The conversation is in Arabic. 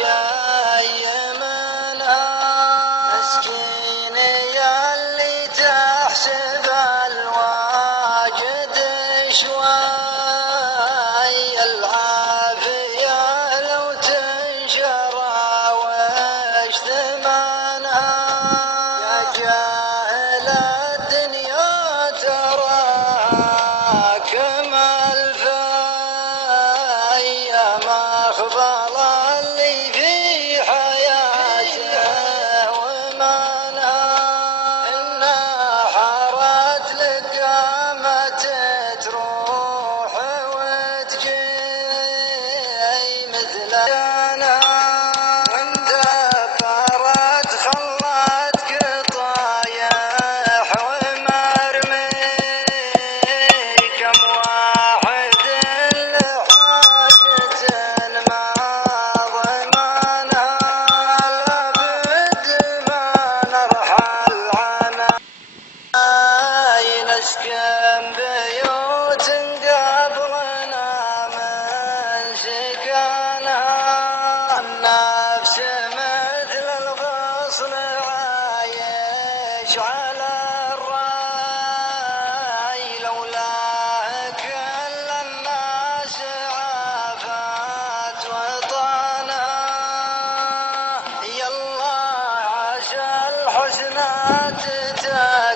شي منها مسكين ياللي تحسب الواجد شوي العافية لو تنشرى وش ثمنها يا جاهل الدنيا تراكم الفيام أخبال اللي في حياته ومنها إنها حارت لقامة تروح وتجي مثل أنا واندبرت خلت قطايح ومرمي كم واحد لحاجة ما ضمنها لابد ما نرحل عنها نسكن بيوت قبرنا من سكنها النفس مثل الغصن عايش على الراي لولاه كل الناس عافت وطنها يلا عسى الحسنى تتابع